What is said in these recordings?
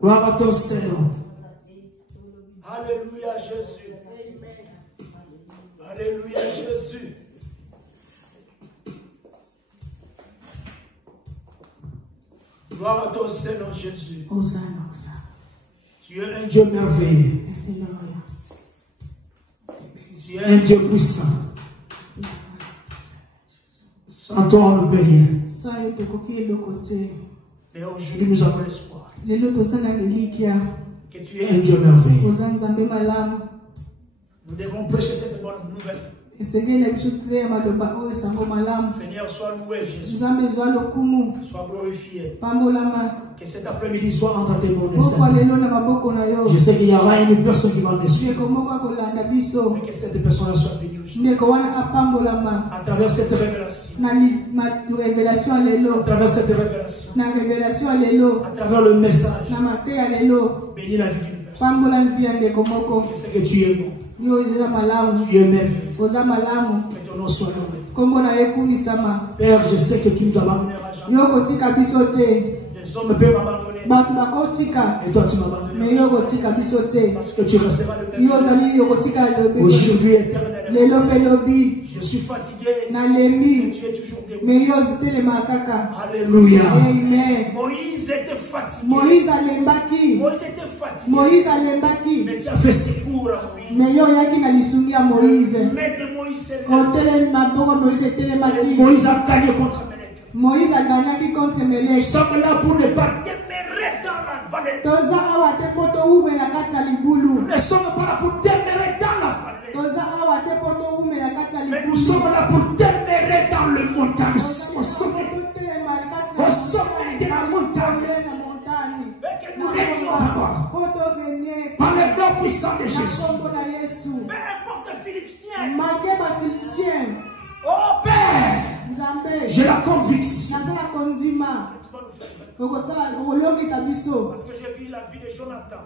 Gloire à ton Seigneur. Alléluia Jésus. Alléluia Jésus. Gloire à ton Seigneur Jésus. Tu es un Dieu merveilleux. Tu es un Dieu puissant. Sans toi, on ne peut rien. Mais aujourd'hui, nous avons l'espoir que tu es un Dieu merveilleux. Nous devons prêcher cette bonne nouvelle. Seigneur, sois loué, Jésus. Sois glorifié. Que cet après-midi soit entre tes mains. Je sais qu'il y aura une personne qui va me suivre. Mais que cette personne soit bénie aujourd'hui. À travers cette révélation. À travers cette révélation. À travers le message. Bénis la vie d'une personne. Je sais que tu es bon. Tu es merveilleux. Que ton nom soit loué. Père, je sais que tu ne t'abandonneras jamais. Les hommes peuvent m'abandonner. Et toi, tu m'abandonneras. Parce que tu resteras le même. Aujourd'hui, éternellement. Je suis fatigué. Mais tu es toujours debout. Alléluia. Moïse était fatigué. Moïse était fatigué. Mais tu as fait secours à Moïse. Mais de Moïse s'est levé. Moïse a gagné contre Melech. Nous sommes là pour ne pas demeurer dans la vallée. Nous ne sommes pas là pour demeurer dans la vallée. Mais nous sommes là pour demeurer dans le montagne. Au sommet de la montagne. Et que nous régnons là-bas. Par le nom puissant de Jésus. Peu importe Philippiens. Oh Père, j'ai la conviction. Parce que j'ai vu la vie de Jonathan.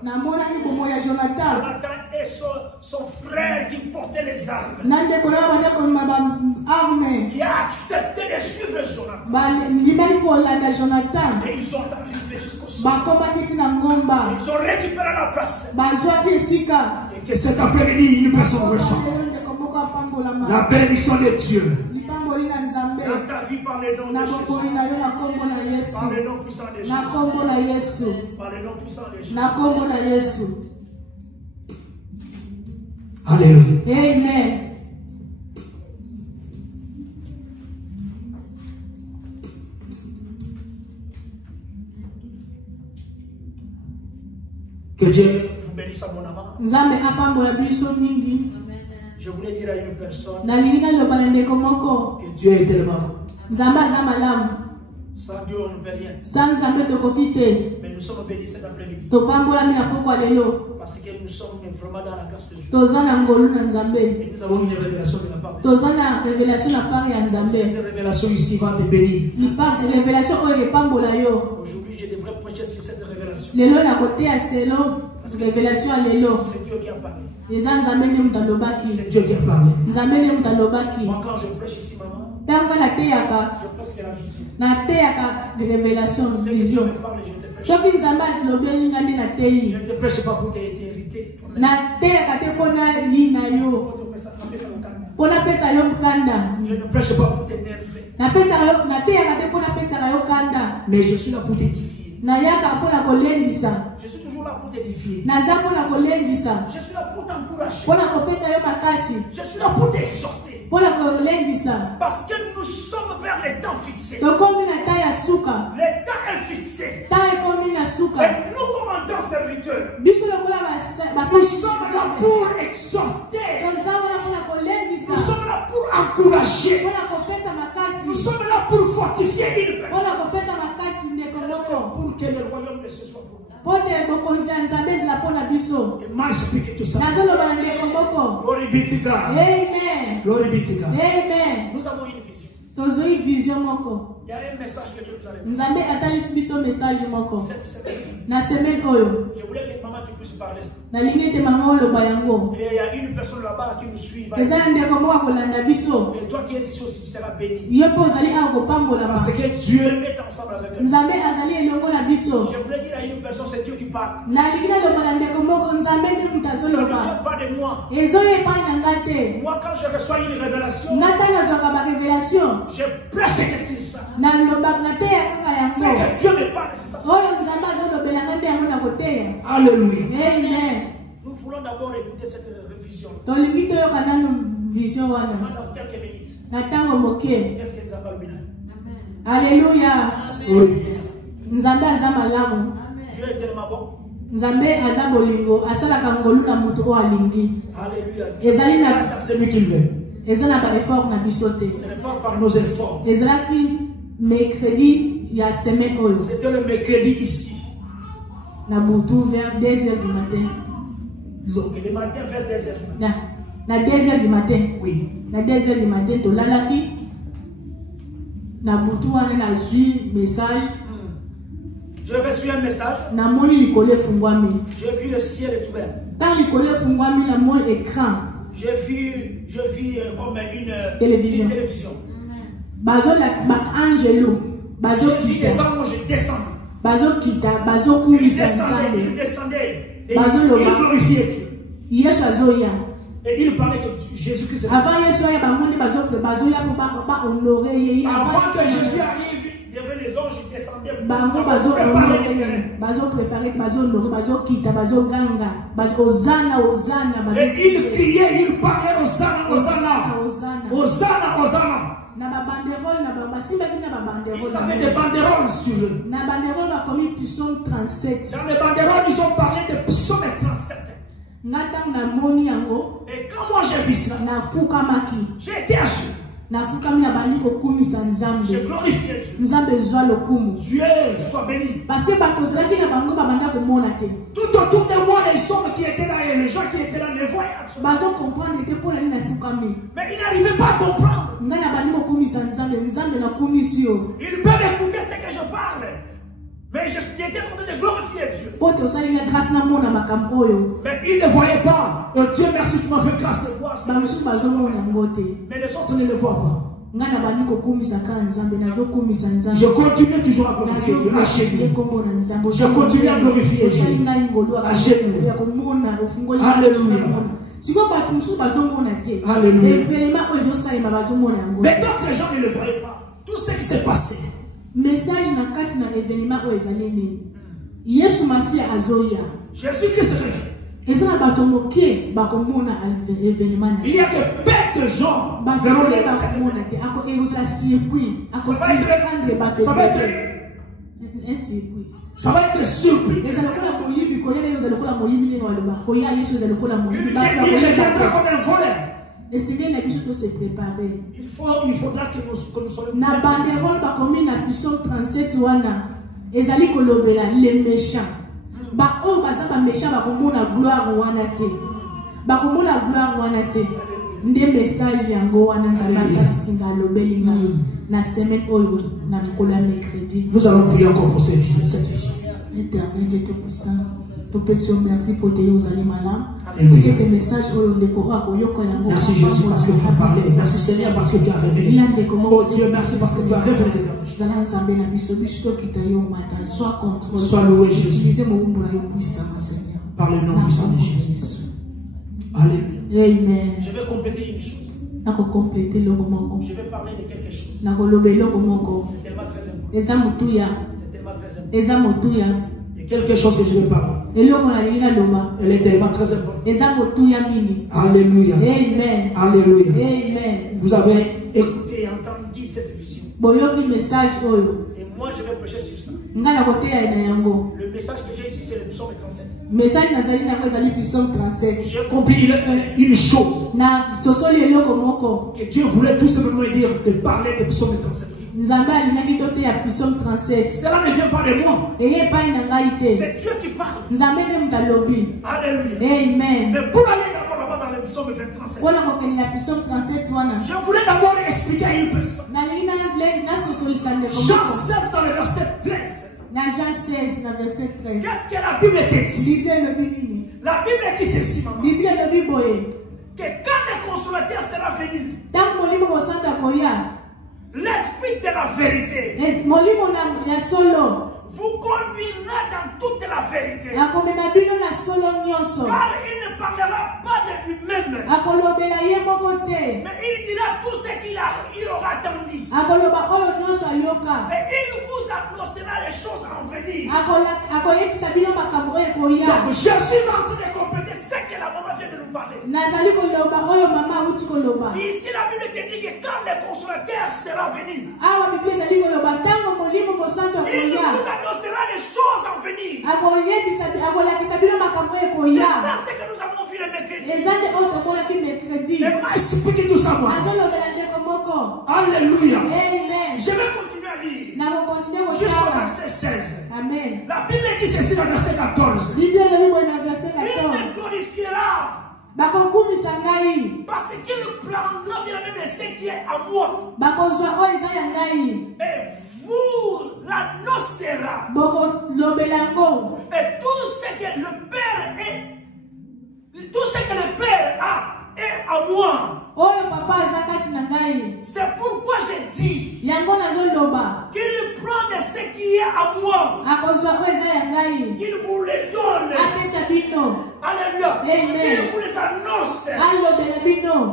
Jonathan et son frère qui portait les armes. Il a accepté de suivre Jonathan. Et ils sont arrivés jusqu'au sommet. Ils ont récupéré la place. Et que cet après-midi, une personne reçoit la bénédiction de Dieu. Dans ta vie, par le nom de Jésus. Par le nom puissant de Jésus. Par le nom puissant de Jésus. Alléluia. Amen. Que Dieu vous bénisse abondamment. Je voulais dire à une personne que Dieu est tellement bon. Sans Dieu, on ne peut rien. Mais nous sommes bénis cet après-midi. Parce que nous sommes vraiment dans la grâce de Dieu. Et nous avons une révélation de la part de Dieu. Cette révélation ici va te bénir. Aujourd'hui, je devrais prêcher sur cette révélation. Parce que c'est Dieu qui a parlé. C'est Dieu qui a parlé. Moi, quand je prêche ici, maman, je pense qu'il y a la vision. C'est Dieu me parle et je te prêche. Je ne te prêche pas pour t'hériter. Je ne prêche pas pour t'énerver. Mais je suis là pour t'édifier. Je suis toujours là pour t'édifier. Je suis là pour t'encourager. Je suis là pour t'exhorter. Parce que nous sommes vers les temps fixés. Le temps est fixé. Et nous, comme en tant que serviteurs, nous sommes là pour exhorter. Nous sommes là pour encourager. Nous sommes là pour fortifier une personne. Pour que le royaume de ce soit pour nous. Et moi, je explique tout ça. Glory be to God. Amen. Glory be to God. Amen. Nous avons une vision. Il y a un message que Dieu nous a révélé. Cette semaine, je voulais que maman tu puisses parler ça. Na lingete maman lo bayango. Et il y a une personne là-bas qui nous suit. Ezande ko mo kolanda biso. Et toi qui es ici aussi tu seras béni. Yo pozali a ko pambola ba. Parce que Dieu est ensemble avec nous. Nzambe azali elongo na biso. Je voulais dire à une personne, c'est Dieu qui parle. Na lingina lo kolanda ko mo ko nzambe ndi mutazolo ba. Ça ne vient pas de moi. Ezoye pa na ngate. Moi quand je reçois une révélation. Ngata na zoka ba révélation. Je prêche que c'est ça. Na lo ba na te ya yango. C'est que Dieu me parle, c'est ça. Oyo nzambe azolo belanga ndi yango na koteya. Alléluia. Amen. Nous voulons d'abord écouter cette vision. To lingito yo kana vision wana. Pendant quelques minutes. Na tango moke. Qu'est-ce que Nzamba lumina? Alléluia. Nzambe aza malamu. Dieu est tellement bon. Nzambe aza bolingo asalaka ngolu na mutu o alingi. Alléluia. Ezali na C'est lui qui le veut. ezana ba effort na bisote. Ce n'est pas par nos efforts. Ezalaki mercredi ya semaine oyo. C'était le mercredi ici. Na butu vers 2h du matin. Donc le matin vers 2h du matin. Na 2h du matin. Oui. Na 2h du matin to lalaki. Na butu wana na reçu message. J'ai reçu un message. Na moni likole fungwami. J'ai vu le ciel est ouvert. Dans likole fungwami na moni écran. J'ai vu comme une télévision. Bazo la angelo. Bazo qui descend, je descends. Bazo kita, bazo kumisa nzambe. Il descendait. Et bazo il glorifiait Dieu. Yesu azoya. Et il parlait que Jésus-Christ. Avant Yesu ya bamundi bazo ya pour ba honorer yeye. Avant que Jésus arrive, il y avait les anges qui descendaient. Bango bazo préparer, bazo honorer, bazo kita, bazo ganga, bazo Hosanna, Hosanna, bazo. Et il criait, il parlait Hosanna, Hosanna. Hosanna, Hosanna. Na ba banderole na ba simba na ba banderole. Ils avaient des banderoles sur eux. Na banderole ba commis psaume 37. Dans les banderoles, ils ont parlé de psaume 37. Ngata na moni yango. Et quand moi j'ai vu ça, na fuka maki. J'ai été acheté. Na fuka mi na bandi ko kumisa nzambe. J'ai glorifié Dieu. Nzambe zwa lokumu. Dieu soit béni. Parce que bato zaki na bango ba banda ko mona te. Tout autour de moi les hommes qui étaient là et les gens qui étaient là ne voyaient absolument. Bazo comprendre que pour na fuka mi. Mais ils n'arrivaient pas à comprendre. Ngana bandi ko kumisa nzambe, nzambe na kumisi yo. Ils peuvent écouter ce que je parle. Mais j'étais en train de glorifier Dieu. Mais ils ne voyaient pas. Oh Dieu merci, tu m'as fait grâce de voir ça. Mais les autres ne le voient pas. Je continue toujours à glorifier Dieu. À genoux. Je continue à glorifier Dieu. À genoux. Alléluia. Alléluia. Mais d'autres gens ne le voyaient pas. Tout ce qui s'est passé. Message na kati na événement o ezali nini. Yesu Masia azoya. Jésus Christ revient. Ezana bato moke bakomona événement. Il y a que peu de gens verront les bakomona te ako erosa circuit ako surprendre bato. Ça va être un circuit. Ça va être surpris. Ezana kola moyibi ko yele ezana kola moyibi ne waloba ko ya Yesu ezana kola moyibi. Il viendra comme un voleur. Et c'est bien la biche de se préparer. Il faudra que nous soyons. Na banderole ba commune na puissance 37 wana. Ezali kolobela les méchants. Ba o baza ba méchants ba komona gloire wana te. Ba komona gloire wana te. Nde message yango wana nzamba singa lobeli nga na semaine oyo na kola mercredi. Nous allons prier encore pour cette vision. Éternel Dieu tout puissant. Merci pour tes messages. Merci Jésus parce que tu as parlé. Merci Seigneur parce que tu as révélé. Oh Dieu, merci parce que tu as révélé. Sois loué Jésus. Par le nom puissant de Jésus. Alléluia. Amen. Je vais compléter une chose. Je vais parler de quelque chose. C'est tellement très important. Quelque chose que je vais parler. Elle est tellement très importante. Alléluia. Amen. Alléluia. Amen. Vous avez écouté et entendu cette vision. Et moi je vais prêcher sur ça. Le message que j'ai ici c'est le psaume 37. J'ai compris une chose. Que Dieu voulait tout simplement dire de parler de psaume 37. Cela ne vient pas de moi. C'est Dieu qui parle. Alléluia. Amen. Mais pour aller d'abord là-bas dans le psaume 37, je voulais d'abord expliquer à une personne. Jean 16 dans le verset 13. Qu'est-ce que la Bible te dit? La Bible qui ceci, maman. Que quand le consolateur sera venu, l'esprit de la vérité vous conduira dans toute la vérité. Car il ne parlera pas de lui-même, mais il dira tout ce qu'il aura attendu. Et il vous annoncera les choses à venir. Donc je suis en train de compléter ce que la maman vient de nous parler. Ici la Bible te dit que quand le consolateur sera venu, il vous annoncera les choses à venir. C'est ça ce que nous avons vu le mercredi. Et moi explique tout ça moi. Alléluia. Je vais continuer à lire jusqu'au verset 16. Amen. La Bible dit ceci dans le verset 14. Il me glorifiera parce qu'il prendra bien même de ce qui est à moi. Et vous l'annoncera. Et tout ce que le Père a est à moi. C'est pourquoi je dis qu'il prend de ce qui est à moi, qu'il vous les donne. Alléluia. Qu'il vous les annonce.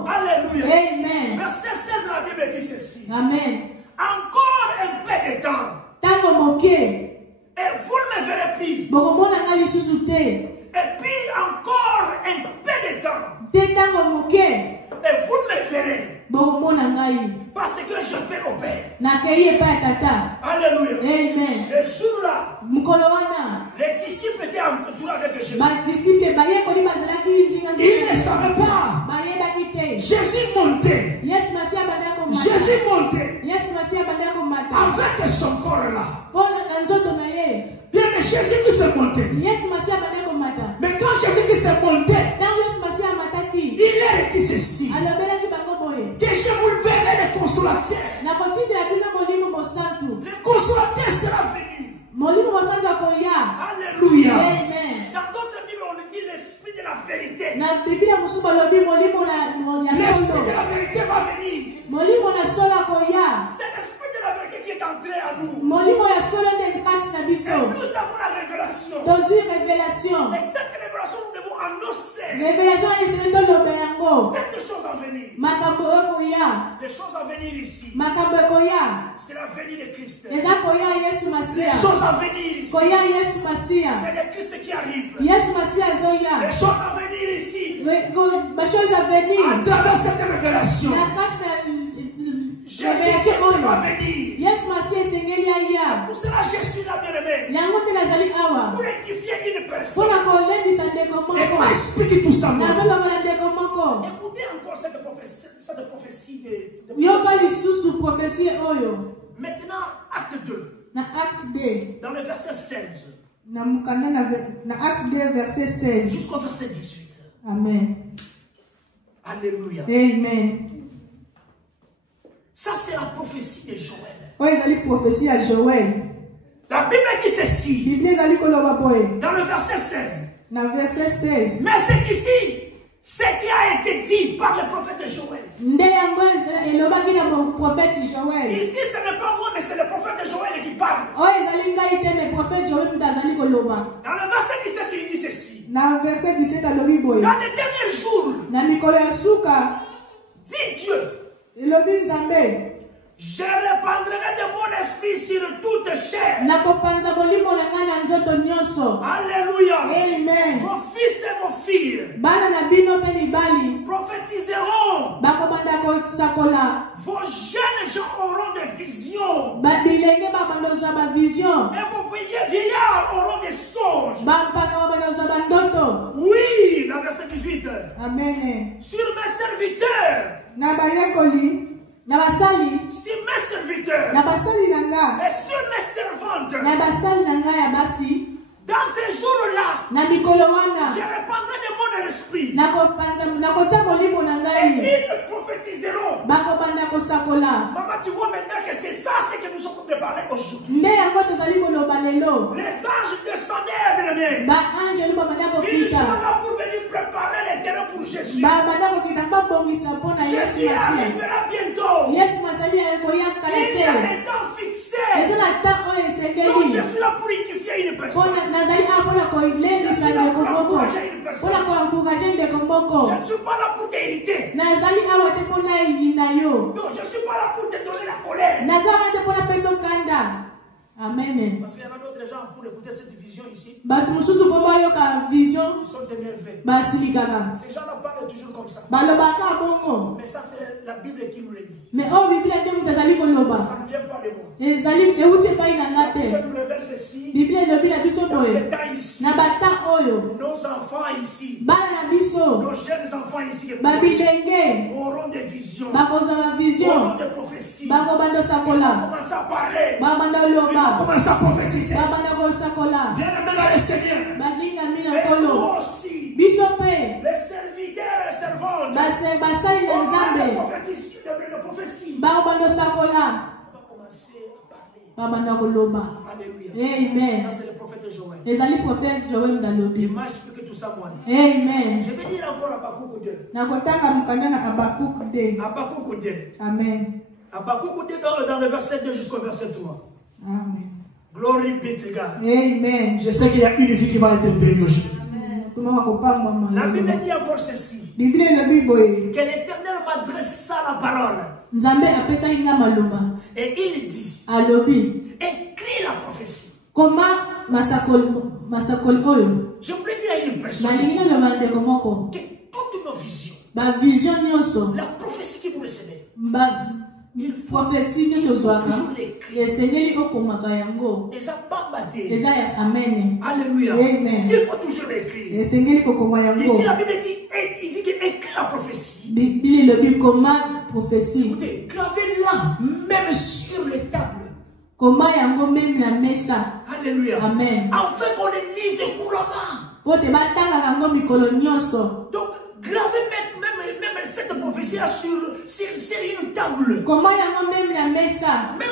Alléluia. Amen. Verset 16, la Bible dit ceci. Amen. Encore un peu de temps, et vous ne me verrez plus. Et puis encore un peu de temps, et vous ne me verrez. Parce que je vais au Père. Alléluia. Amen. Le jour-là, les disciples étaient entourés avec Jésus. Ils ne savaient pas. Jésus montait. Jésus montait. Avec son corps là. Bien, mais Jésus qui se montait. Mais quand Jésus qui se montait, il a dit ceci. Que je vous verrai le consolateur. Le consolateur sera venu. Alléluia. Amen. Dans d'autres Bibles, on dit l'esprit de la vérité. L'esprit de la vérité va venir. C'est l'esprit de la vérité qui est entré à nous. Et nous avons la révélation. Et cette révélation, nous devons annoncer cette chose à venir. Les choses à venir ici, c'est la venue de Christ. Les choses à venir ici, c'est le Christ qui arrive. Les choses à venir ici, à travers cette révélation, Jésus va venir. Pour cela, je suis là, bien-aimé. Pour édifier une personne. Et pour expliquer tout ça. Écoutez encore cette prophétie Maintenant, acte 2. Dans le verset 16. Jusqu'au verset 18. Amen. Alléluia. Amen. Ça, c'est la prophétie de Joël. La Bible dit ceci. Dans le verset 16. Mais c'est ici ce qui a été dit par le prophète Joël. Ici, ce n'est pas moi, mais c'est le prophète Joël qui parle. Dans le verset 17, il dit ceci. Dans les derniers jours, dit Dieu, je répandrai de mon esprit sur toute chair. Alléluia. Amen. Vos fils et vos filles prophétiseront. Vos jeunes gens auront des visions. Et vos vieillards auront des songes. Oui, dans verset 18. Amen. Sur mes serviteurs. Si mes serviteurs et sur mes servantes, dans ces jours-là, je répandrai de mon leur esprit. Et ils prophétiseront. Maman, tu vois maintenant que c'est ça ce que nous sommes préparés aujourd'hui. Les anges descendaient, bien-aimés. Ils sont là pour venir préparer les terrains pour Jésus. Jésus arrivera bientôt. Il y a un temps fixé. Donc je suis là pour édifier une personne. Je suis là pour encourager une personne. Je ne suis pas là pour t'hériter. Non, je ne suis pas là pour te donner la colère. Amen. Parce qu'il y en a d'autres gens pour écouter cette vision ici. Ils sont énervés. Ces gens-là parlent toujours comme ça. Mais ça, c'est la Bible qui nous le dit. Ça ne vient pas de moi. La Bible nous révèle ceci. Dans ces temps ici, nos enfants ici, nos jeunes enfants ici, auront des visions, auront des prophéties. Ils vont commencer à parler. Ils vont commencer à prophétiser. Bien-aimés dans le Seigneur. Et nous aussi, les serviteurs et servantes, on a des prophéties. On va commencer à parler. Alléluia. Amen. Ça, c'est le prophète Joël. Il m'a expliqué tout ça, moi. Amen. Je vais dire encore Habakkuk 2. Habakkuk 2. Amen. Habakkuk 2 dans le verset 2 jusqu'au verset 3. Amen. Glory be to God. Amen. Je sais qu'il y a une fille qui va être bénie aujourd'hui. La Bible dit encore ceci. Que l'Éternel m'adressa la parole. Et il dit, écris la prophétie. Je voulais dire à une personne que toutes nos visions, la prophétie que vous recevez, il faut toujours l'écrire. Alléluia. Il faut toujours l'écrire. Ici la Bible dit, il dit qu'il écrit la prophétie. Écoutez, gravez-la même sur les tables. Alléluia. Amen. Afin qu'on les lise couramment. Donc, gravez même cette prophétie sur une table. Même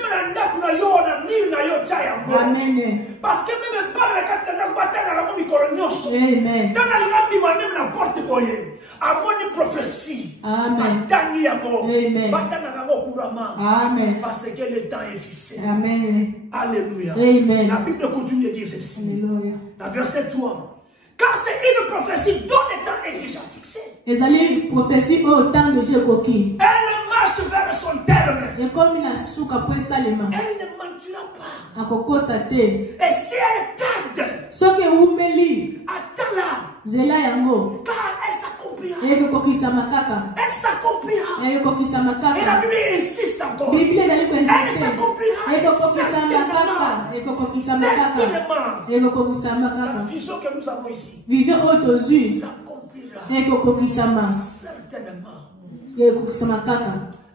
la nappe na yo na ni na yo taya. Amen. Parce que même pas la carte na batana la mikolo nyoso. Amen. Dans la lambi même la porte boye. À mon prophétie. Amen. Batani yabo. Amen. Batana na couramment. Amen. Parce que le temps est fixé. Amen. Alléluia. Amen. La Bible continue de dire ceci. Alléluia. Dans verset 3. Car c'est une prophétie dont le temps est déjà fixé. Elle marche vers son terme. Elle ne mentira pas. Et si elle tarde, attends-la. Car elle s'accomplira. Elle s'accomplira. Et la Bible insiste encore. Elle s'accomplira. Certainement. La vision que nous avons ici s'accomplira. Certainement.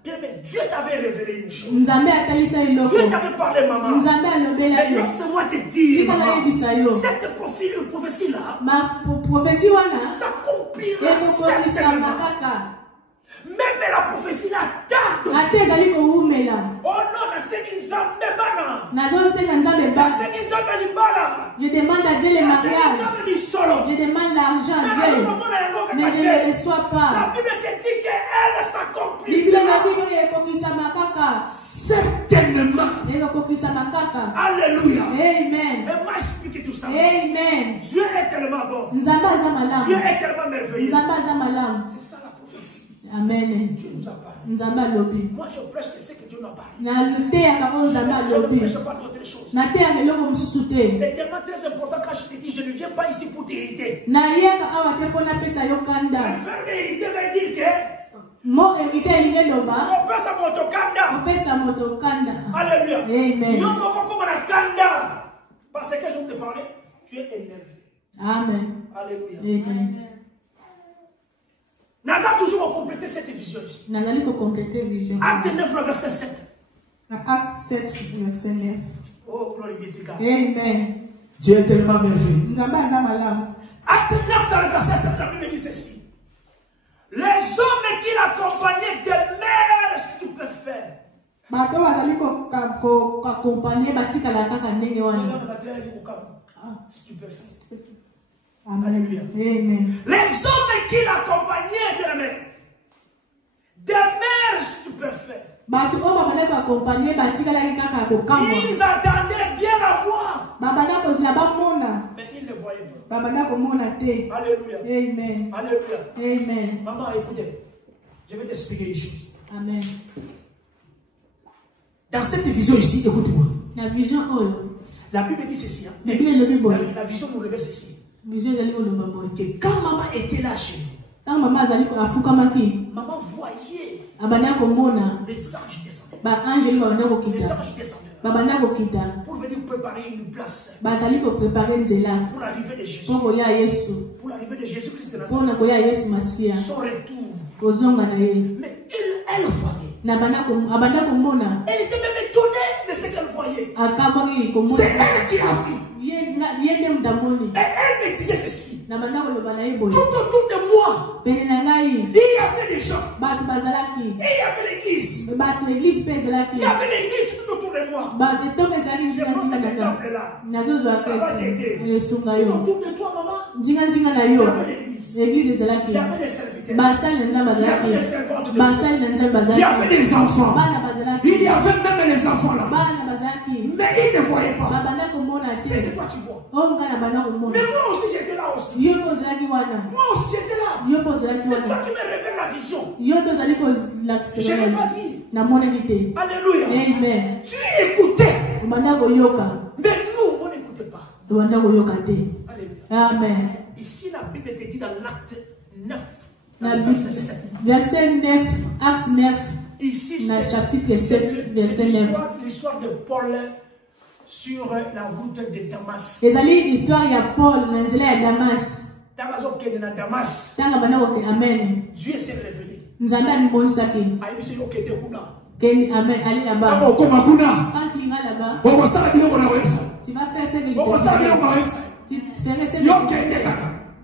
Bien, mais Dieu t'avait révélé une chose. Dieu t'avait parlé, maman. Mais laisse-moi te dire, maman, cette prophétie-là s'accomplira certainement. Même la prophétie la tarde. Oh non, je demande à Dieu le mariage. Je demande l'argent à Dieu. Mais je ne le reçois pas. La Bible te dit qu'elle s'accomplira. Certainement. Alléluia. Amen. Et moi expliquer tout ça. Amen. Dieu est tellement bon. Dieu est tellement merveilleux. C'est ça la prophétie. Amen. Dieu nous a parlé. Moi je prêche que c'est que Dieu nous a parlé. Je ne prêche pas d'autre chose. C'est tellement très important quand je te dis, je ne viens pas ici pour t'hériter. Alléluia. Amen. Parce que je te parlais, tu es énervé. Amen. Alléluia. Amen. Naza toujours complété cette vision. Acte 9, verset 7. Acte 7, verset 9. Oh, gloire be to God. Amen. Dieu est tellement merveilleux. Acte 9 dans le verset 7, la Bible dit ceci. Les hommes qui l'accompagnaient demeurent stupéfaits. Alléluia. Amen. Les hommes qui l'accompagnaient demeurent stupéfaits. Ils attendaient bien la voix. Mais ils ne voyaient pas. Alléluia. Amen. Alléluia. Amen. Maman, écoutez. Je vais t'expliquer une chose. Amen. Dans cette vision ici, écoutez-moi. La vision, la Bible dit ceci. Hein? La vision nous révèle ceci. Que quand maman était là chez nous, maman voyait les anges descendre. Les anges descendent pour venir préparer une place pour l'arrivée de Jésus. Pour l'arrivée de Jésus-Christ de Nazareth. Son retour. Mais elle voyait. Elle était même étonnée de ce qu'elle voyait. C'est elle qui a vu. Et elle me disait ceci. Tout autour de moi, il y avait des gens. Et il y avait l'église. Il y avait l'église tout autour de moi. Je prends cet exemple-là. Ça va t'aider. Tout autour de toi, maman, il y avait l'église. Il y avait les serviteurs. Il y avait les servantes de Dieu. Il y avait les enfants. Il y avait même les enfants là. Mais ils ne voyaient pas. C'est que toi tu vois. Mais moi aussi j'étais là aussi. Moi aussi j'étais là. C'est toi qui me révèle la vision. Je n'ai pas vu. Alléluia. Amen. Tu écoutais. Mais nous on n'écoutait pas. Alléluia. Amen. Ici la Bible te dit dans l'acte 9. Verset 9, acte 9. Ici, chapitre 7, verset 9. L'histoire de Paul sur la route de Damas. L'histoire de Paul dans Damas. Amen. Dieu s'est révélé. Amen. Allez là-bas. Quand tu vas là-bas, tu vas faire ce que je te dis.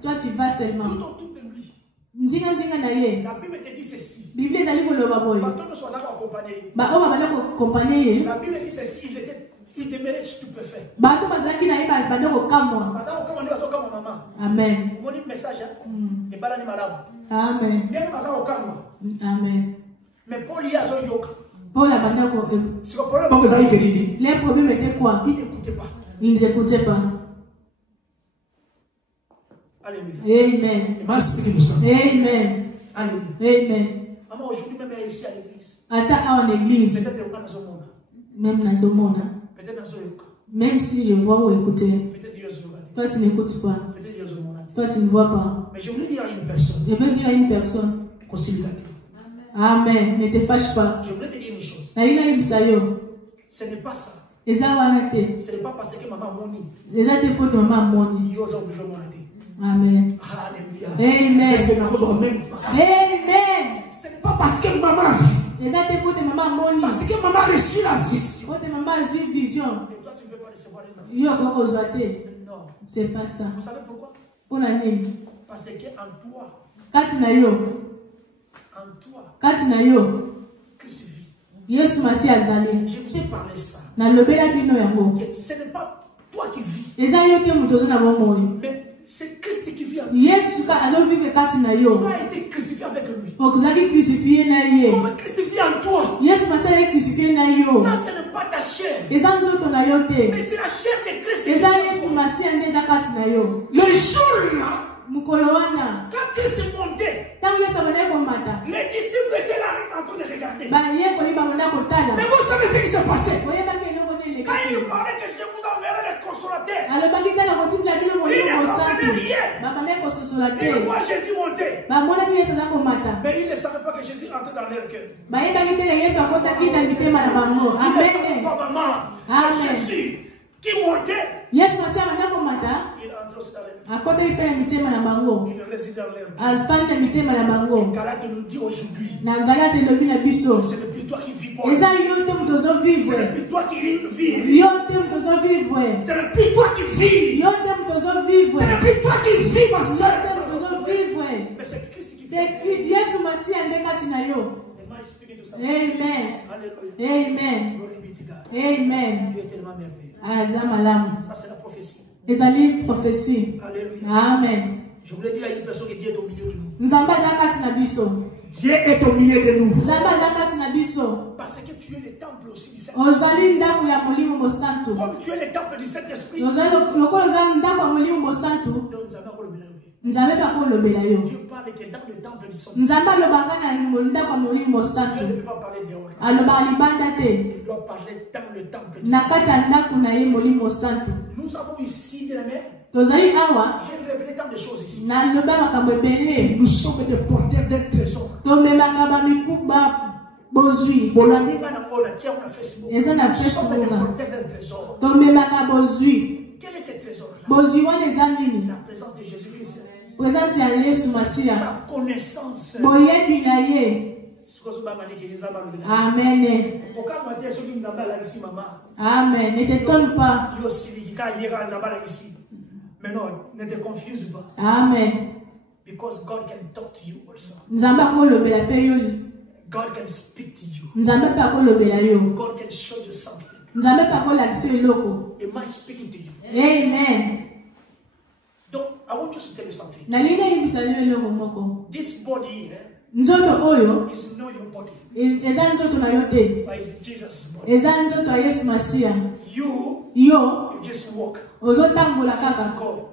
Toi, tu vas seulement. La Bible te dit ceci. La Bible dit ceci, ils demeuraient stupéfaits. Amen. Amen. Amen. Mais Paul y a son yoke. Les problèmes étaient quoi? Il n'écoutait pas. Ils n'écoutaient pas. Alléluia. Amen. Amen. Alléluia. Amen. Maman, aujourd'hui même ici à l'église. En église. Peut-être dans ce monde. Même dans ce monde. Peut-être dans ce yoke. Même si je vois ou écouter. Toi tu n'écoutes pas. Toi tu ne vois pas. Mais je voulais dire à une personne. Je veux dire à une personne. Amen. Ne te fâche pas. Je voulais te dire une chose. Ce n'est pas ça. Ce n'est pas parce que maman moni. Amen. Alléluia. Amen. Amen. Ce n'est pas parce que maman vit. Parce que maman a reçu la vision. Et toi tu ne peux pas recevoir une vision. Non. C'est pas ça. Vous savez pourquoi? Parce que en toi. Crucifié. Je vous ai parlé ça. Ce n'est pas toi qui vis. Mais c'est Christ qui vit en toi. Tu as été crucifié avec lui. Comme crucifié en toi. Ça, ce n'est pas ta chair. Mais c'est la chair de Christ. Le jour là, quand Christ est monté, les disciples étaient là en train de regarder. Mais vous savez ce qui s'est passé? Quand il parlait que je vous enverrai les consolateurs, il n'entendait rien. Et moi Jésus montait. Mais ils ne savaient pas que Jésus entrait dans leur cœur. Maman, Jésus qui montait il entre aussi dans leur vie. Il réside dans leur vie. Galate nous dit aujourd'hui que ce n'est plus toi qui vis pour lui. Ce n'est plus toi qui vis. Ce n'est plus toi qui vis. Ce n'est plus toi qui vis, ma soeur. Mais c'est Christ qui vit. Amen. Amen. Amen. Dieu est tellement merveilleux. Ça, c'est la prophétie. Alléluia. Amen. Je voulais dire à une personne que Dieu est au milieu de nous. Dieu est au milieu de nous. Parce que tu es le temple aussi du Saint-Esprit. Comme tu es le temple du Saint-Esprit. Dieu parle que dans le temple du Saint-Esprit. Dieu ne peut pas parler dehors. Il doit parler dans le temple du Saint-Esprit. Nous avons ici, bien aimé, j'ai révélé tant de choses ici. Nous sommes des porteurs d'un trésor. Nous sommes des porteurs d'un trésor. Quel est ce trésor-là? La présence de Jésus-Christ. Sa connaissance. Amen. Amen. Ne t'étonne pas. Mais non, ne te confuse pas. Amen. Because God can talk to you also. God can speak to you. God can show you something. Am I speaking to you? Amen. Donc, I want you to tell you something. This body here is not your body. But it's Jesus' body. You just walk. Just go.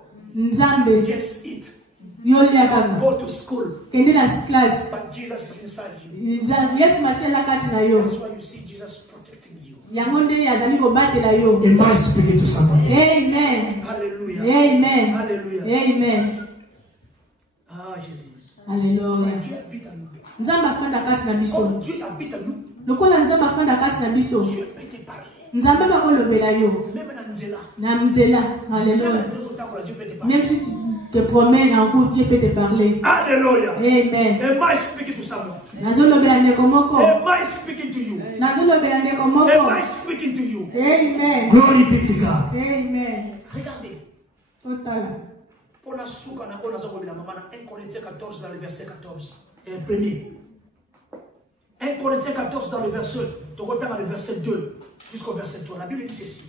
Just eat. Go to school. But Jesus is inside you. That's why you see Jesus protecting you. Am I speaking to somebody? Amen. Hallelujah. Amen. Hallelujah. Amen. Ah, Jésus. Alléluia. Dieu habite en nous. Comme Dieu habite en nous. Dieu peut te parler. Même dans Nzela. Alléluia. Même si tu te promènes en route, Dieu peut te parler. Alléluia. Amen. Am I speaking to someone? Am I speaking to you? Am I speaking to you? Amen. Glory be to God. Amen. Regardez. Pour la souka na ona zo na mama na 1 Corinthiens 14 dans le verset 14. Et premier. 1 Corinthiens 14 dans le verset, dans le verset 2 jusqu'au verset 3. La Bible dit ceci.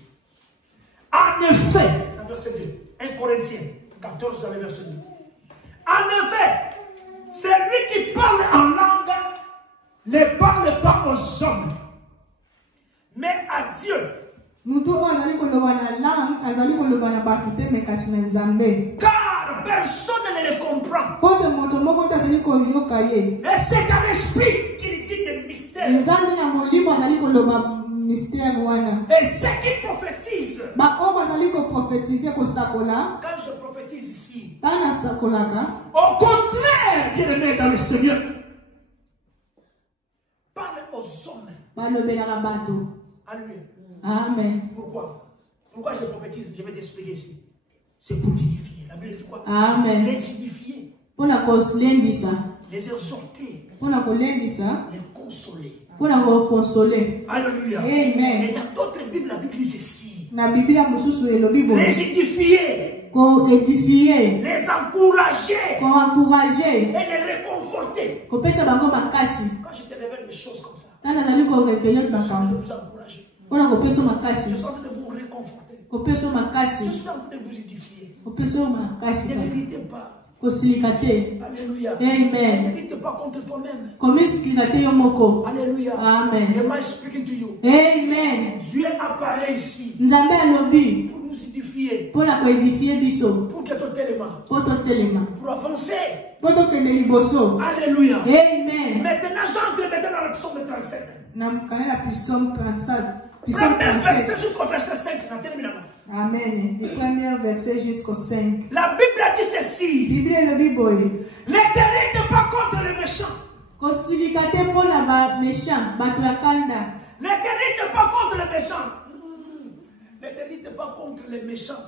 En effet, dans le verset 2, 1 Corinthiens 14 dans le verset 2. En effet, celui qui parle en langue ne parle pas aux hommes, mais à Dieu. Car personne ne le comprend. Et c'est dans l'esprit qu'il dit des mystères. Et ceux qui prophétisent. Quand je prophétise ici, au contraire, bien aimé dans le Seigneur, parle aux hommes. Alléluia. Amen. Pourquoi je prophétise? Je vais t'expliquer ici. C'est pour t'édifier. La Bible dit quoi? Amen. Les édifier. Les exhorter. Les consoler. Alléluia. Amen. Et dans d'autres Bibles, la Bible dit ceci. Les édifier. Les encourager. Et les réconforter. Quand je te révèle des choses comme ça, je suis en train de vous encourager. Je suis en train de vous réconforter. Je suis en train de vous édifier. Ne méritez pas. Alléluia. Amen. Ne méritez pas contre toi-même. Alléluia. Amen. Am I speaking to you? Amen. Dieu apparaît ici pour nous édifier. Pour que pour avancer. Alléluia. Amen. Maintenant, j'entre dans le psaume 37. Premier verset jusqu'au verset 5. Amen. Du premier verset jusqu'au 5. La Bible a dit ceci. L'Éternel n'est pas contre les méchants. L'Éternel n'est pas contre les méchants. L'Éternel pas contre les méchants.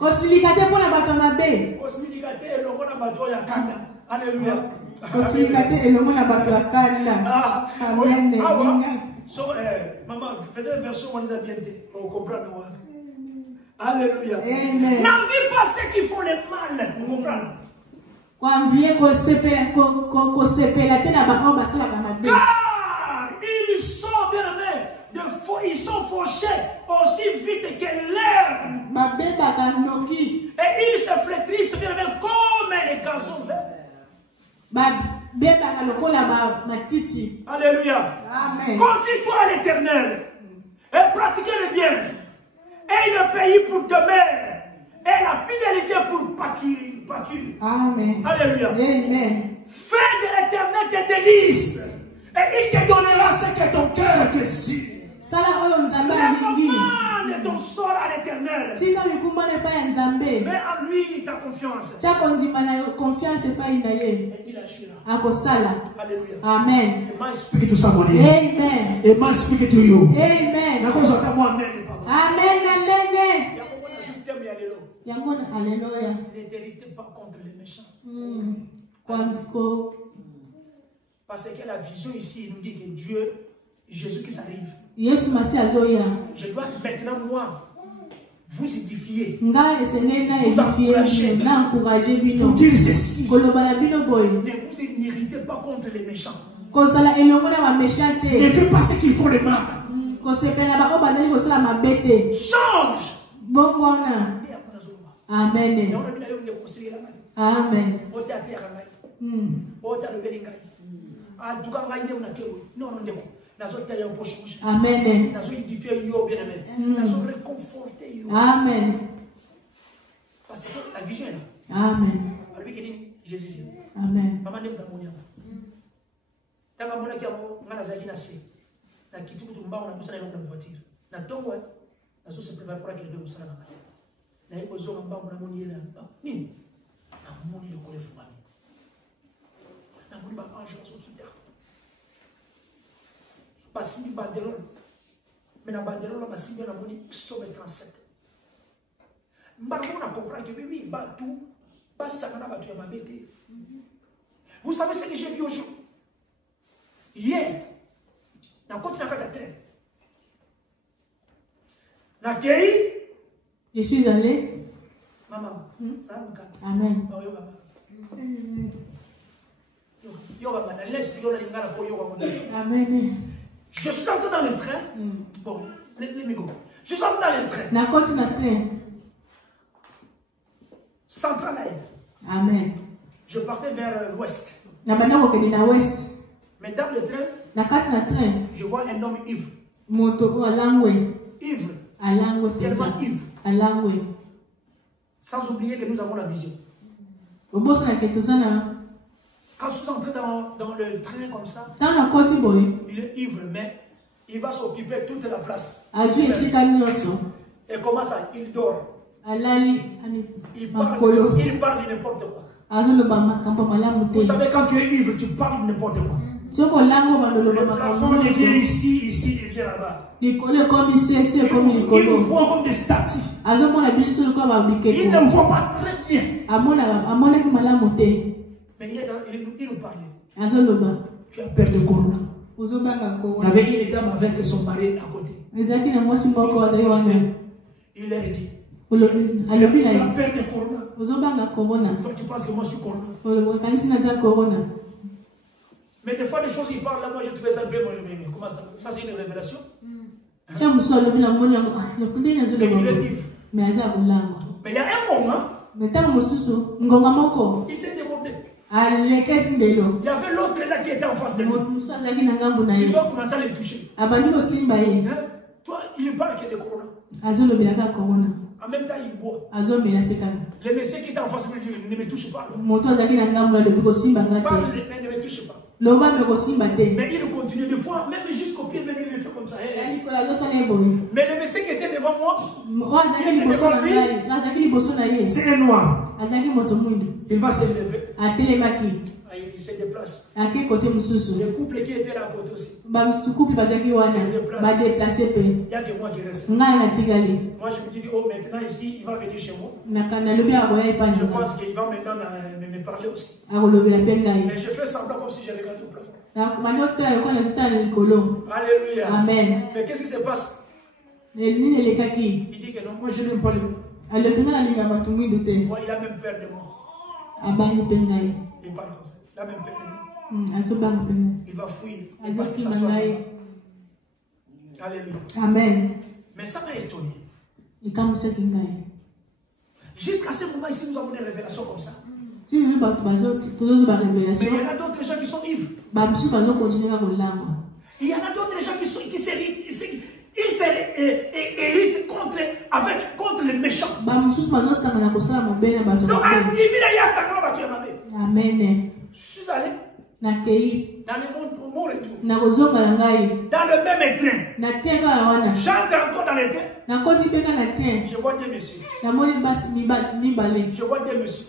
Osilikate pour la batomabe. Osilikate et le mona bato ya kanda. Alléluia. Osilikate et le mona bato ya kanda. Amen. So, maman, peut-être version on les a bien dit. On comprend. Alléluia. Amen. N'envie pas ceux qui font le mal. On comprend. Car ils sont bien aimés. Ils sont fauchés aussi vite que l'air. Et ils se flétrissent bien aimés comme les gazons verts. Alléluia. Amen. Confie-toi à l'Éternel et pratiquez le bien. Et le pays pour demeurer. Et la fidélité pour pâture. Amen. Alléluia. Amen. Fais de l'Éternel tes délices. Et il te donnera ce que ton cœur désire. Recommande ton sort à l'Éternel. Mets en lui ta confiance. Et il agira. Alléluia. Amen. Et moi, speak to somebody. Amen. Et moi, speak to you. Amen. Amen. Alléluia. Ne t'irrite pas contre les méchants. Parce que la vision ici nous dit que Dieu, Jésus qui s'arrive. Je dois maintenant moi vous édifier. Vous encourager. Vous dire ceci. Ne vous n'irritez pas contre les méchants. Ne faites pas ce qu'ils font le mal. Change. Amen. Amen. Amen. Amen. Parce que la vision est là. Amen. Jésus vient. Amen. Maman n'aime pas mon yama. Tanga mona kia ngana zaki na se. Na kiti kutu mbao na busana na voiture. Na tongo na so se prépare pour qu'il ait busana na maya. Na yiko zo mbao na moni yela. Nini? Na moni le kole fumani. Na moni ba ange na so kita. Basimbi banderole. Mais na banderole basimbi na moni somme 37. Mbako na comprendre que oui, batou basangana batu ya mabete. Vous savez ce que j'ai vu aujourd'hui? Hier, dans le continent de train, dans je suis allé. Maman, ça va? Amen. Amen. Je suis entré dans le train. Bon, let me go. Je suis entré dans le train. Dans le continent de train. Central Aide. Amen. Je partais vers l'ouest. Mais dans le train, je vois un homme ivre. Ivre. Tellement ivre. Sans oublier que nous avons la vision. Quand je suis entré dans le train comme ça, il est ivre, mais il va s'occuper toute la place. Et comment ça? Il dort. Il parle de n'importe quoi. Vous savez, quand tu es ivre, tu parles de n'importe quoi. Le plafond vient ici, il vient là-bas. Il nous voit comme des statues. Il ne voit pas très bien. Mais il nous parlait. Tu as peur de corona. Il y avait une dame avec son mari à côté. Il leur dit. Tu as peur de corona. Toi tu penses que moi je suis corona. Mais des fois les choses ils parlent là, moi je trouvais ça bien, moi je m'aimais. Comment ça? Ça c'est une révélation. Mais il y a un moment, il s'est débordé. Il y avait l'autre là qui était en face de lui. Il va commencer à les toucher. Toi, il parle qu'il y a des corona. En même temps, il boit. Le monsieur qui était en face de lui dit, ne me touche pas. Parle, mais ne me touche pas. Mais il continue de fois, même jusqu'au pied, même il le fait comme ça. Mais le monsieur qui était devant moi, c'est un noir. Il va se lever. Il se déplace. Le couple qui était là à côté aussi. Se déplace. Il n'y a que moi qui reste. Moi, je me dis, oh, maintenant ici, il va venir chez moi. Je pense qu'il va maintenant me parler aussi. Mais je fais semblant comme si je regardais au plafond. Alléluia. Amen. Mais qu'est-ce qui se passe? Il dit que non, moi je n'aime pas les mots. Il a même peur de moi. Il parle comme ça. Il a même peur de moi. Il va fuir. Il va s'asseoir. Alléluia. Amen. Mais ça m'a étonné. Jusqu'à ce moment ici, nous avons des révélations comme ça. Mais il y en a d'autres gens qui sont ivres. Il y en a d'autres gens qui s'héritent contre les méchants. Donc, Amen. je suis allé dans mon retour. Dans le même train. J'entre encore dans le train. Je vois deux messieurs. Je vois deux messieurs.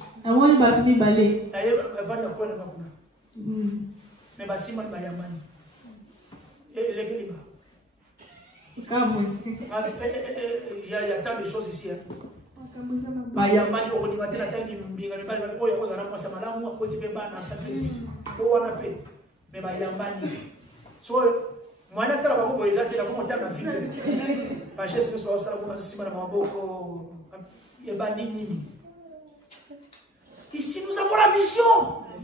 Mais Bassima Bayamani. Il y a tant de choses ici. Bayamani, on dit mais Bayamani. So, moi, je ici, nous avons la vision.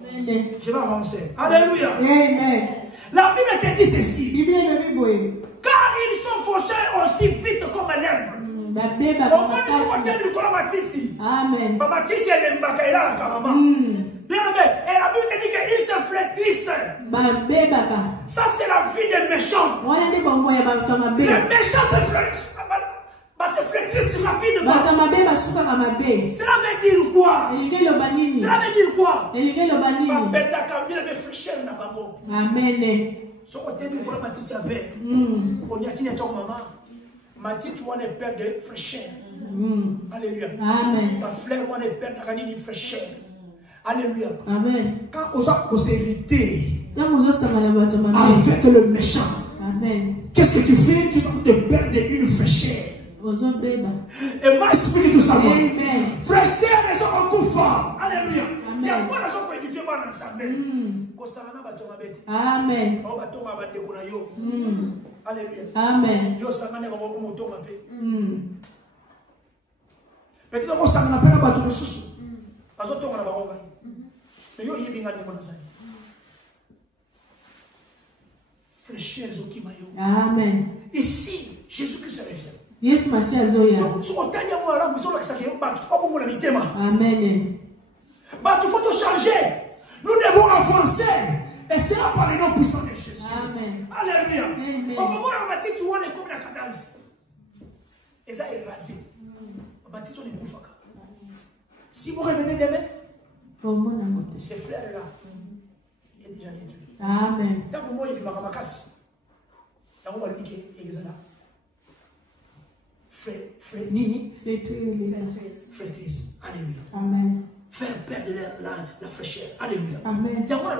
Amen. Je vais avancer. Alléluia. Amen. La Bible te dit ceci. Car ils sont fauchés aussi vite comme l'herbe. Amen. Et la Bible te dit qu'ils se flétrissent. Ça, c'est la vie des méchants. Les méchants se flétrissent. Se flétrissent rapidement. Cela veut dire quoi? Cela veut dire quoi? Amen. So on t'a dit qu'on a matiti avec. On y a dit à ton maman. Matiti on est père de fraîcheur. Alléluia. Amen. Ta fleur on est père de fraîcheur. Alléluia. Amen. Quand on a postérité avec le méchant. Amen. Qu'est-ce que tu fais? Tu sens de perdre une fraîcheur. Et moi explique tout ça. Fraîcheur les gens en coup fort. Alléluia. Il y a quoi les gens qui édifient par l'ensemble. Amen. Alléluia. Amen. Peut-être qu'on s'en appelle à bateau de sous. Parce que tu as mais yo y bien fraîcheur les qui maillot. Amen. Ici, Jésus-Christ revient. Yes, Masia Zoya. Donc, si on t'a dit à moi, là, vous avez ça qui est pas bon pour l'habiter. Amen. Bah, il faut te changer. Nous devons avancer. Et c'est là par les noms puissants de Jésus. Amen. Alléluia. Amen. Comment on va dire, tu vois, comme la cadence. Et ça est rasé. On va dire, on est boufaka. Si vous revenez demain, ces frères-là, il est déjà détruit. Amen. Tant que moi, il va ma casse. Tant que moi, il est là. Nini, flétrisse. Alléluia. Amen. Faire perdre la fraîcheur. Alléluia. Amen. Il y a quoi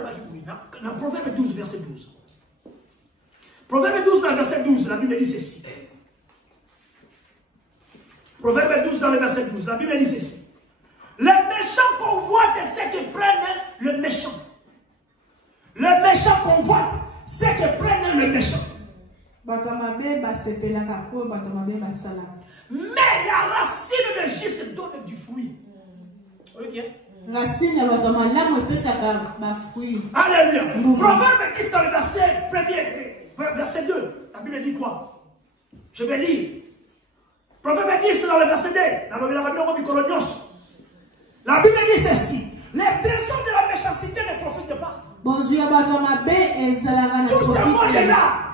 dans Proverbe 12, verset 12. Proverbe 12, dans le verset 12, la Bible dit ceci. Proverbe 12, dans le verset 12, la Bible dit ceci. Les méchants convoitent ceux qui prennent le méchant. Les méchants convoitent ceux qui prennent le méchant. Mais la racine de juste donne du fruit. Ok? Alléluia. Proverbe 10 dans le verset 2. La Bible dit quoi? Je vais lire. Proverbe 10 dans le verset 2. La Bible dit ceci. Les trésors de la méchanceté ne profitent pas. Tout ce monde est là.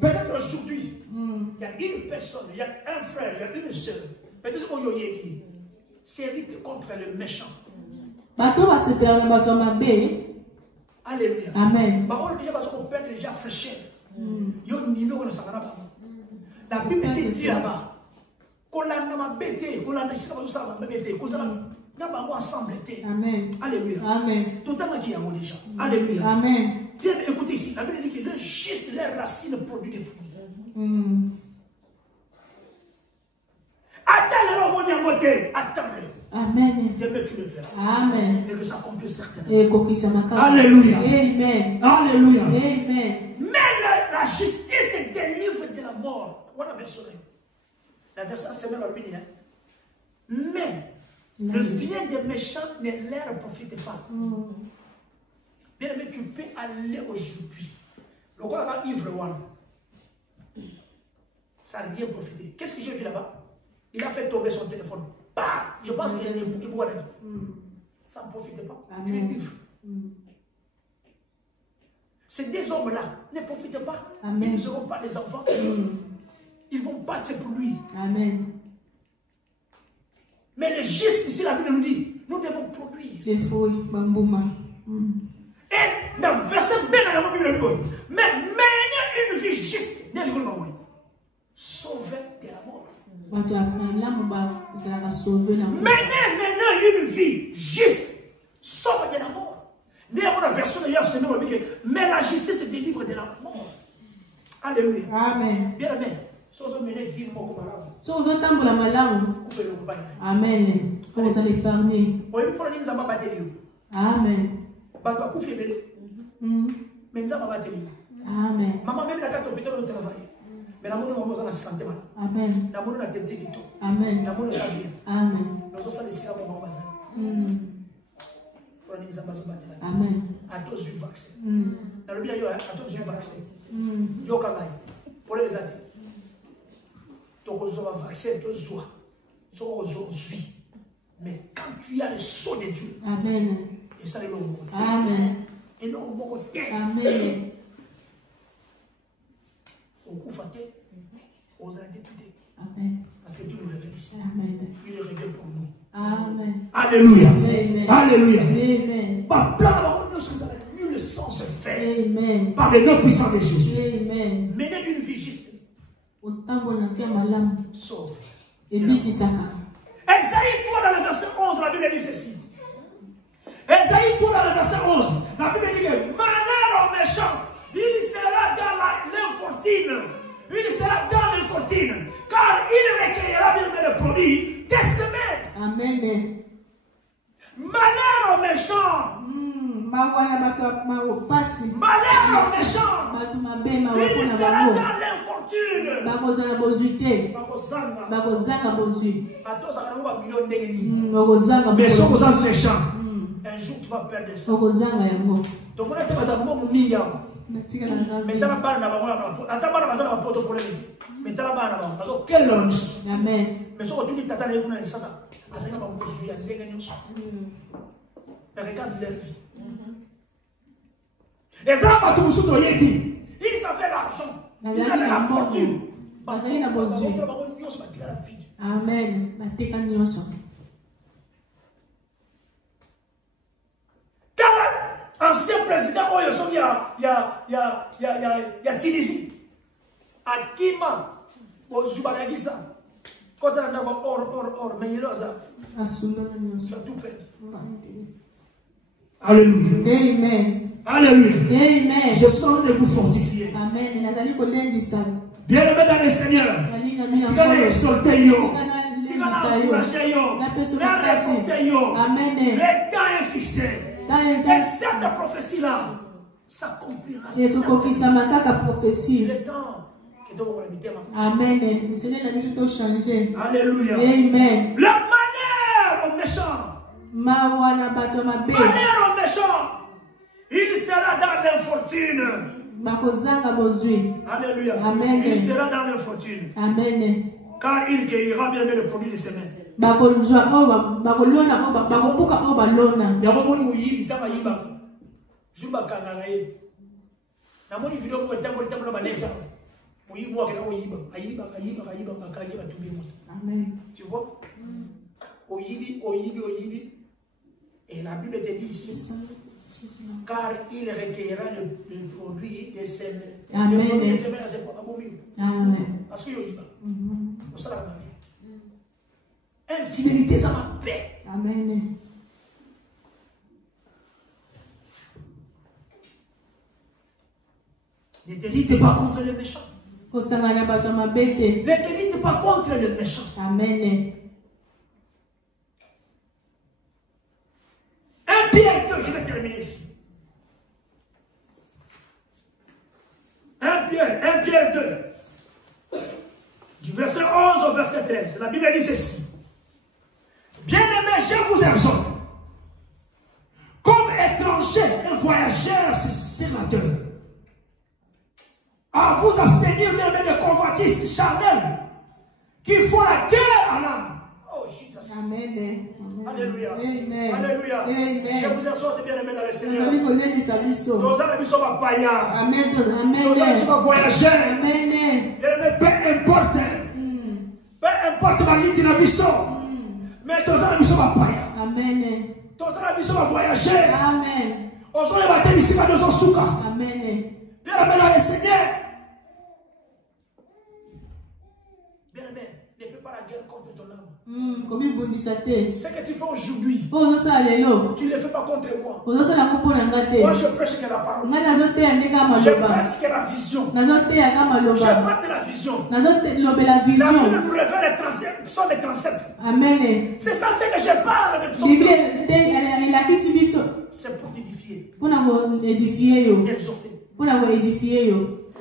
Peut-être aujourd'hui, il y a une personne, il y a un frère, il y a une soeur. Peut-être qu'on y est. S'évite contre le méchant. Alléluia. Amen. Parce qu'on perd déjà fraîcheur. La Bible dit là-bas. Amen. Alléluia. Amen. Totalement qui a déjà. Alléluia. Amen. Bien, écoutez ici, la Bible dit que le juste, les racines produit des fruits. Attends-le. Amen. Demain tu le feras. Amen. Et que ça accomplisse certainement. Alléluia. Amen. Alléluia. Amen. Mais la justice délivre de la mort. Voilà verset. La verset c'est même la Bible. Mais le bien des méchants ne leur profite pas. Bien aimé, tu peux aller aujourd'hui. Le roi va ivre one. Ça n'a rien profité. Qu'est-ce que j'ai vu là-bas? Il a fait tomber son téléphone. Bah, je pense qu'il est boit. Ça ne profite pas. Tu es ivre. Ces deux hommes-là ne profitent pas. Ils ne seront pas des enfants. Ils vont battre pour lui. Amen. Mais les justes, ici la Bible nous dit, nous devons produire. Les fruits, bambouma. Et dans le verset B, dans la Bible, mais mener une vie juste, sauver de la mort. Mener une vie juste, sauver de la mort. Dans la version d'ailleurs, c'est même mais la justice délivre de la mort. Alléluia. Amen. Bien amen. Si vous menez vie, amen. Vous allez parler. Amen. Amen. Maman, même la carte hôpital au travail. Mais la monnaie va santé. Amen. La monnaie a été dit. Amen. La monnaie a bien. Amen. Nous sommes ici à mon bazar. Amen. À tous du vaccin. Dans le bien, à tous du vaccin. Yo kamai. Pour les athées. Donc, on va vaccin, on suit. Mais quand tu as le sceau de Dieu, amen. Et ça, c'est le mot. Amen. Et non, on va amen. On coupe à terre, on a député. Amen. Parce que Dieu nous révèle ici. Amen. Il est révélé pour nous. Amen. Alléluia. Amen. Alléluia. Amen. Par plein de choses, ça a nul sens fait. Amen. Par le nom puissant de Jésus. Amen. Menez une vie juste. Sauve. Et dit qui ça. Esaïe, toi dans le verset 11, la Bible dit ceci. Esaïe, toi dans le verset 11, la Bible dit que malheur au méchant, il sera dans l'infortune. Il sera dans l'infortune. Car il recueillera bien le produit des semaines. Amen. Malheur au méchant. Malheur au méchant. Il sera dans l'infortune. Mais si vous êtes méchant, un jour tu vas perdre ça. Donc on a été amen. Mais regarde leur vie. Les hommes, ils avaient l'argent, ils avaient la fortune. Amen. Ancien président, il y a Tunisie. Akima, Zubalagisa. Quand on a or, mais il a tout perdu. Alléluia. Amen. Alléluia. Amen. Je suis en train de vous fortifier. Amen. Bien aimé dans le Seigneur. Tu vas les exalter, tu vas l'encourager, le temps est fixé. Et cette prophétie-là s'accomplira. Et tout qui s'amakaka prophétie. Le temps que nous avons. Amen. Le Seigneur a mis tout changer. Alléluia. Amen. Le malheur au méchant. Malheur au méchant. Il sera dans l'infortune. Alléluia. Amen. Il sera dans l'infortune. Amen. Car il cueillera bien le produit de ses mains. Tu vois? Et la Bible te dit ici, car il recueillera le produit de ses mains. Amen. Parce que infidélité, ça m'a paix. Amen. Ne te lutte pas contre les méchants. Ne te lutte pas contre les méchants. Amen. 1 Pierre 2, je vais terminer ici. 1 Pierre 2, du verset 11 au verset 13. La Bible dit ceci. Bien-aimés, je vous exhorte, comme étrangers et voyageurs sur la terre, à vous abstenir même des convoitises charnelles qui font la guerre à l'âme. Oh, Jesus. Amen. Alléluia. Amen. Alléluia. Amen. Je vous exhorte, bien aimés dans le Seigneur. Amen. Nous allons sommes païens. Amen. Nous sommes voyageurs. Amen. Peu importe la lutte de la mission. Mais nous sommes païens. Amen. Nous sommes voyageurs. Amen. Nous sommes battus ici dans nos soukas. Amen. Bien aimés dans le Seigneur. Bien aimé, ne fais pas la guerre contre ton âme. Ce que tu fais aujourd'hui, tu ne le fais pas contre moi. Moi, je prêche que la parole. Je prêche que la vision. Je parle de la vision. La Bible nous révèle les psaumes 37. Amen. C'est ça ce que je parle de psaume. C'est pour t'édifier. Pour exhorter. Pour te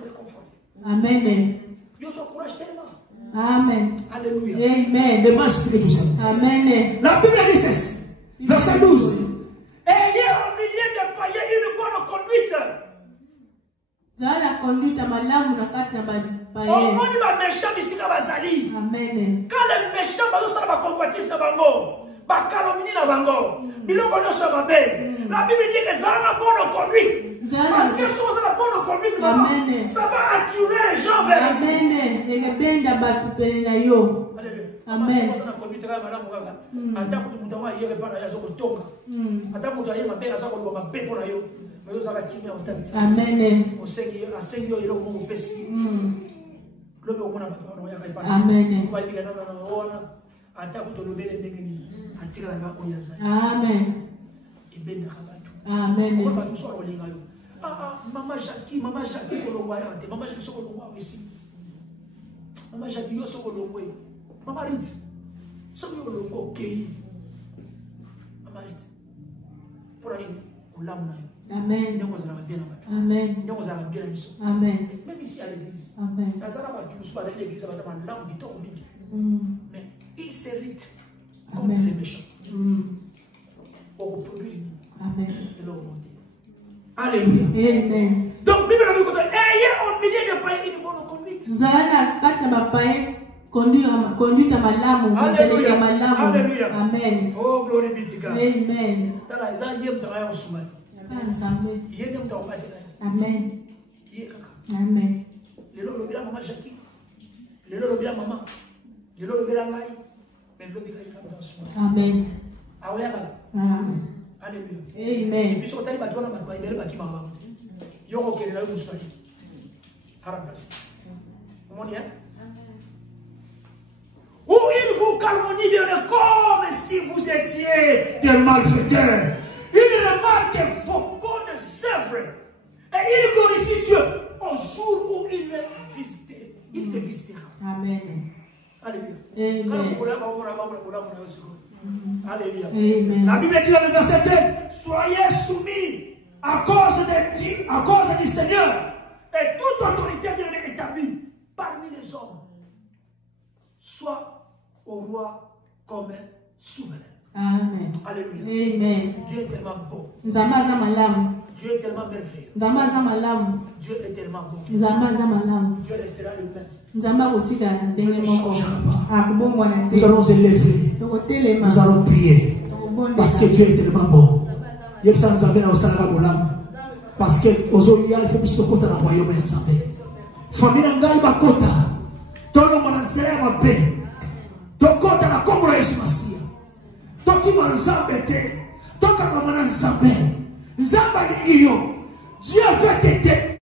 conforter. Amen. Dieu s'encourage tellement. Amen. Alléluia. Amen. Demain, expliquer tout ça. Amen. La Bible dit ceci. Verset 12. Ayez au milieu des païens une bonne conduite. La conduite à malamu na kati ya païens. Au moins, les méchants ici dans Bazali. Amen. Quand les méchants vont faire la convoitise dans Bango, la calomnie dans Bango, biloko no se mabe. La Bible dit que ça a la bonne conduite. Parce que si vous avez la bonne conduite, ça va attirer les gens vers vous. Amen. Et le bien d'abattre pelena yo. Amen. Amen. Amen. Amen. Maman Jackie, Kolombayante, Maman Jackie Sokolomba ici. Maman Jackie yo Sokolombo. Maman Rit. Sokolombo Kei. Maman Rit. Pour aller au lamna. Amen. Nous allons bien là. Amen. Nous allons bien là. Amen. Même ici à l'église. Amen. La Zara va tous passer l'église, ça va être un lampe vite au mais il s'hérite contre les méchants. On reproduit. Amen. Et l'on monte. Alléluia. Amen. Donc, Bible nous dit, ayez au milieu de païens une bonne conduite. Zana kati na païens conduite à malamu. Alléluia. Alléluia. Amen. Oh, glory be to God. Amen. Tala za yem ta ya usumani. Yem ta obati na. Amen. Ye kaka. Amen. Lelo lo bila mama Jackie. Lelo lo bila mama. Lelo lo bila ngai. Mais lo bila ika usumani. Amen. Awaya ka. Amen. Alléluia. Amen. Biso tali batu na batu ibele baki mama. Yoko kele la musumani. Harabasi. Omoni hein? Ou il vous calomnie bien comme si vous étiez des malfaiteurs. Il remarque vos bonnes œuvres et il glorifie Dieu au jour où il est visité. Il te visitera. Amen. Alléluia. Amen. Alléluia. Amen. La Bible dit dans le verset 13, soyez soumis à cause du Seigneur et toute autorité bien établie parmi les hommes. Soit au roi comme souverain. Amen. Alléluia. Amen. Dieu est tellement bon. Nzamaza malamu. Dieu est tellement merveilleux. Nzamaza malamu. Dieu est tellement bon. Nzamaza malamu. Dieu restera le même. Nzamba kotika ndenge moko. Akubongwa na te. Nous allons élever. Nous allons prier. Parce que Dieu est tellement bon. Yebsa nzambe na osala bolamu. Parce que ozoya le fait plus kota na royaume ya nzambe. Famille ngai bakota. Tolo mwanasera mabe. Tokota na kombo ya Yesu Masia. Toki mwanzambe te. Toka kwa mwanzambe. Nzamba ni iyo. Dieu veut t'aider.